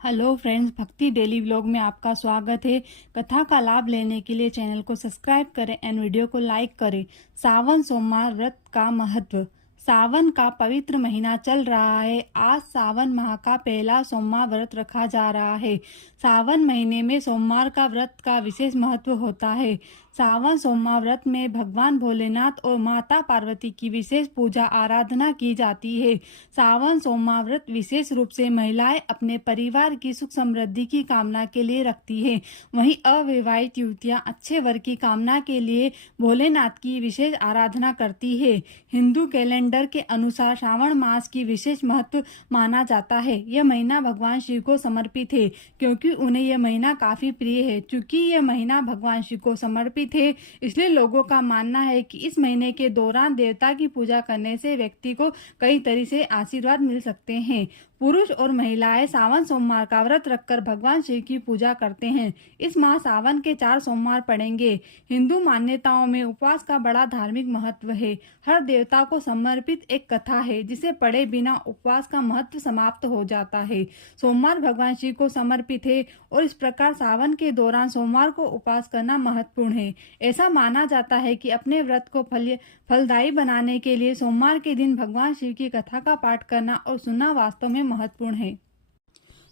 Hello friends, भक्ति daily vlog में आपका स्वागत है। कथा का लाभ लेने के लिए चैनल को सब्सक्राइब करें एंड वीडियो को लाइक करें। सावन सोमवार व्रत का महत्व। सावन का पवित्र महीना चल रहा है। आज सावन माह का पहला सोमवार व्रत रखा जा रहा है। सावन महीने में सोमवार का व्रत का विशेष महत्व होता है। सावन सोमवार व्रत में भगवान भोलेनाथ और माता पार्वती की विशेष पूजा आराधना की जाती है। सावन सोमवार व्रत विशेष रूप से महिलाएं अपने परिवार की सुख समृद्धि की कामना के लिए रखती है। वहीं अविवाहित युवतियां अच्छे वर की कामना के लिए भोलेनाथ की विशेष आराधना करती है। हिंदू कैलेंडर के अनुसार श्रावण मास की विशेष महत्व माना जाता है। यह महीना भगवान शिव को समर्पित है, क्योंकि उन्हें यह महीना काफी प्रिय है। चूंकि यह महीना भगवान शिव को समर्पित है, इसलिए लोगों का मानना है कि इस महीने के दौरान देवता की पूजा करने से व्यक्ति को कई तरह से आशीर्वाद मिल सकते हैं। पुरुष और महिलाएं सावन सोमवार का व्रत रखकर भगवान शिव की पूजा करते हैं। इस माह सावन के 4 सोमवार पड़ेंगे। हिंदू मान्यताओं में उपवास का बड़ा धार्मिक महत्व है। हर देवता को समर्पित एक कथा है, जिसे पढ़े बिना उपवास का महत्व समाप्त हो जाता है। सोमवार भगवान शिव को समर्पित है और इस प्रकार सावन के दौरान सोमवार को उपवास करना महत्वपूर्ण है। ऐसा माना जाता है कि अपने व्रत को फलदायी बनाने के लिए सोमवार के दिन भगवान शिव की कथा का पाठ करना और सुनना वास्तव में महत्वपूर्ण है।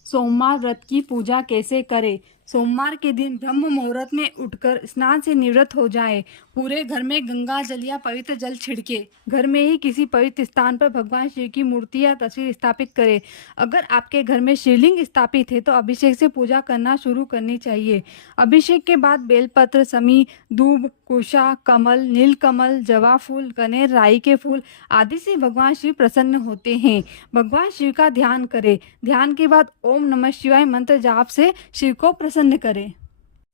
सोमवार व्रत की पूजा कैसे करें? सोमवार के दिन ब्रह्म मुहूर्त में उठकर स्नान से निवृत्त हो जाएं। पूरे घर में गंगा जल या पवित्र जल छिड़के। घर में ही किसी पवित्र स्थान पर भगवान शिव की मूर्ति या तस्वीर स्थापित करें। अगर आपके घर में शिवलिंग स्थापित है तो अभिषेक से पूजा करना शुरू करनी चाहिए। अभिषेक के बाद बेलपत्र, समी, दूब, कुशा, कमल, नीलकमल, जवा फूल, कनेर, राई के फूल आदि से भगवान शिव प्रसन्न होते हैं। भगवान शिव का ध्यान करें। ध्यान के बाद ओम नमः शिवाय मंत्र जाप से शिव को प्रसन्न करें।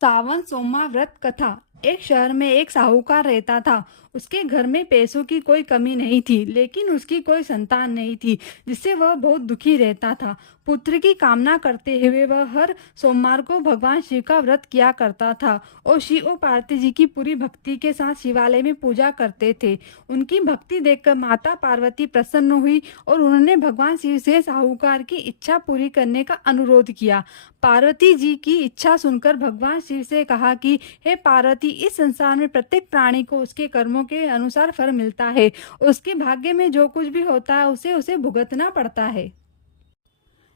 सावन सोमवार व्रत कथा। एक शहर में एक साहूकार रहता था। उसके घर में पैसों की कोई कमी नहीं थी, लेकिन उसकी कोई संतान नहीं थी, जिससे वह बहुत दुखी रहता था। पुत्र की कामना करते हुए वह हर सोमवार को भगवान शिव का व्रत किया करता था और शिव और पार्वती जी की पूरी भक्ति के साथ शिवालय में पूजा करते थे। उनकी भक्ति देखकर माता पार्वती प्रसन्न हुई और उन्होंने भगवान शिव से साहूकार की इच्छा पूरी करने का अनुरोध किया। पार्वती जी की इच्छा सुनकर भगवान शिव से कहा कि हे पार्वती, इस संसार में प्रत्येक प्राणी को उसके कर्मों के अनुसार फल मिलता है। उसके भाग्य में जो कुछ भी होता है उसे भुगतना पड़ता है।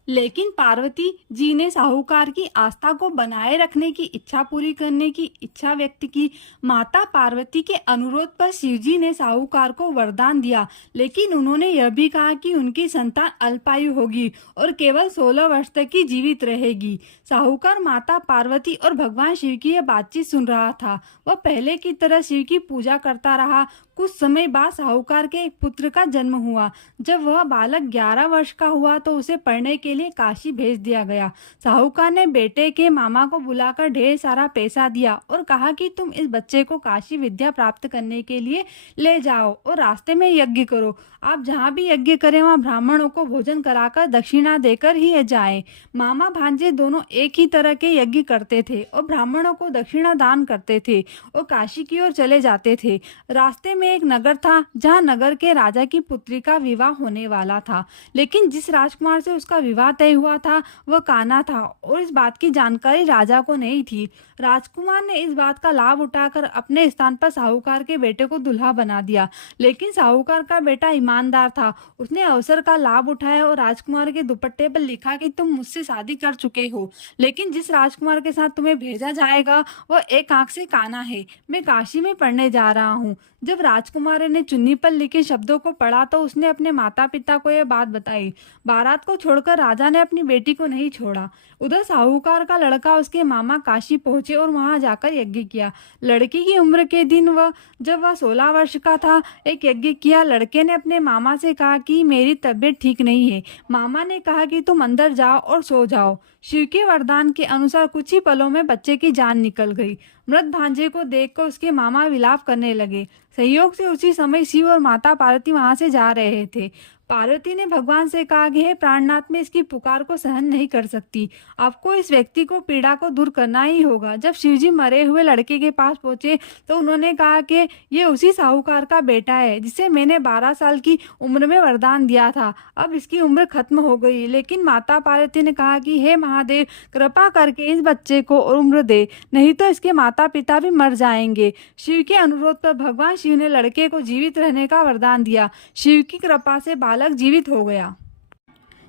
लेकिन पार्वती जी ने साहूकार की आस्था को बनाए रखने की इच्छा पूरी करने की इच्छा व्यक्त की। माता पार्वती के अनुरोध पर शिवजी ने साहूकार को वरदान दिया, लेकिन उन्होंने यह भी कहा कि उनकी संतान अल्पायु होगी और केवल 16 वर्ष तक ही जीवित रहेगी। साहूकार माता पार्वती और भगवान शिव की यह बातचीत सुन रहा था। वह पहले की तरह शिव की पूजा करता रहा। कुछ समय बाद साहूकार के एक पुत्र का जन्म हुआ। जब वह बालक 11 वर्ष का हुआ तो उसे पढ़ने के लिए काशी भेज दिया गया। साहूकार ने बेटे के मामा को बुलाकर ढेर सारा पैसा दिया और कहा कि तुम इस बच्चे को काशी विद्या प्राप्त करने के लिए ले जाओ और रास्ते में यज्ञ करो। आप जहाँ भी यज्ञ करें वहाँ ब्राह्मणों को भोजन कराकर दक्षिणा देकर ही जाएं। मामा भांजे दोनों एक ही तरह के यज्ञ करते थे और ब्राह्मणों को दक्षिणा दान करते थे और काशी की ओर चले जाते थे। रास्ते में एक नगर था, जहाँ नगर के राजा की पुत्री का विवाह होने वाला था, लेकिन जिस राजकुमार से उसका विवाह तय हुआ था वह कान्हा था और इस बात की जानकारी राजा को नहीं थी। राजकुमार ने इस बात का लाभ उठाकर अपने स्थान पर साहूकार के बेटे को दुल्हा बना दिया, लेकिन साहूकार का बेटा ईमानदार था। उसने अवसर का लाभ उठाया और राजकुमार के दुपट्टे पर लिखा कि तुम मुझसे शादी कर चुके हो, लेकिन जिस राजकुमार के साथ तुम्हें भेजा जाएगा वह एक आंख से काना है। मैं काशी में पढ़ने जा रहा हूँ। जब राजकुमार ने चुन्नी पर लिखे शब्दों को पढ़ा तो उसने अपने माता पिता को यह बात बताई। बारात को छोड़कर राजा ने अपनी बेटी को नहीं छोड़ा। उधर साहूकार का लड़का उसके मामा काशी पहुंचे और वहां जाकर यज्ञ किया। लड़की की उम्र के दिन जब वह 16 वर्ष का था, एक यज्ञ किया। लड़के ने अपने मामा से कहा कि मेरी तबीयत ठीक नहीं है। मामा ने कहा कि तुम अंदर जाओ और सो जाओ। शिव के वरदान के अनुसार कुछ ही पलों में बच्चे की जान निकल गई। मृत भांजे को देखकर उसके मामा विलाप करने लगे। संयोग से उसी समय शिव और माता पार्वती वहां से जा रहे थे। पार्वती ने भगवान से कहा कि हे प्राणनाथ, मैं इसकी पुकार को सहन नहीं कर सकती, आपको इस व्यक्ति को पीड़ा को दूर करना ही होगा। जब शिवजी मरे हुए लड़के के पास पहुंचे तो उन्होंने कहा कि ये उसी साहूकार का बेटा है जिसे मैंने 12 साल की उम्र में वरदान दिया था। अब इसकी उम्र खत्म हो गई। लेकिन माता पार्वती ने कहा कि हे महादेव, कृपा करके इस बच्चे को और उम्र दे, नहीं तो इसके माता पिता भी मर जाएंगे। शिव के अनुरोध पर भगवान शिव ने लड़के को जीवित रहने का वरदान दिया। शिव की कृपा से बालक जीवित हो गया।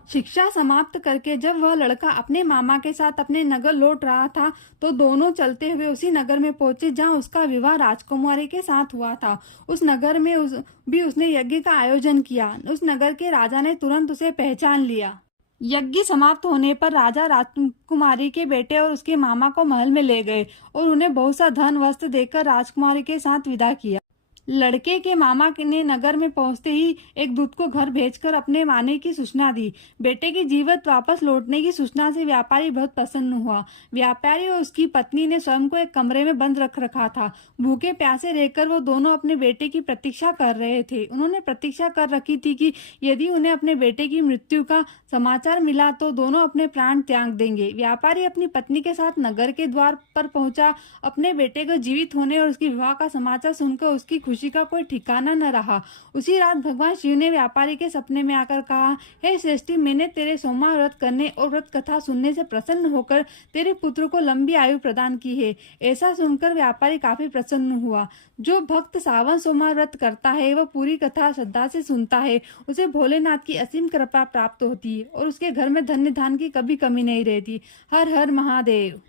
शिक्षा समाप्त करके जब वह लड़का अपने मामा के साथ अपने नगर लौट रहा था तो दोनों चलते हुए उसी नगर में पहुंचे जहां उसका विवाह राजकुमारी के साथ हुआ था। उस नगर में उसने यज्ञ का आयोजन किया। उस नगर के राजा ने तुरंत उसे पहचान लिया। यज्ञ समाप्त होने पर राजा राजकुमारी के बेटे और उसके मामा को महल में ले गए और उन्हें बहुत सा धन वस्त्र देकर राजकुमारी के साथ विदा किया। लड़के के मामा ने नगर में पहुंचते ही एक दूत को घर भेजकर अपने आने की सूचना दी। बेटे की जीवित वापस लौटने की सूचना से व्यापारी बहुत प्रसन्न हुआ। व्यापारी और उसकी पत्नी ने स्वयं को एक कमरे में बंद रख रखा था। भूखे प्यासे रहकर वो दोनों अपने बेटे की प्रतीक्षा कर रहे थे। उन्होंने प्रतीक्षा कर रखी थी कि यदि उन्हें अपने बेटे की मृत्यु का समाचार मिला तो दोनों अपने प्राण त्याग देंगे। व्यापारी अपनी पत्नी के साथ नगर के द्वार पर पहुंचा। अपने बेटे को जीवित होने और उसके विवाह का समाचार सुनकर उसकी खुशी का कोई ठिकाना न रहा। उसी रात भगवान शिव ने व्यापारी के सपने में आकर कहा, हे श्रेष्ठी, मैंने तेरे सोमवार व्रत करने और व्रत कथा सुनने से प्रसन्न होकर तेरे पुत्र को लंबी आयु प्रदान की है। ऐसा सुनकर व्यापारी काफी प्रसन्न हुआ। जो भक्त सावन सोमवार व्रत करता है वह पूरी कथा श्रद्धा से सुनता है, उसे भोलेनाथ की असीम कृपा प्राप्त होती है और उसके घर में धन्य धान की कभी कमी नहीं रहती। हर हर महादेव।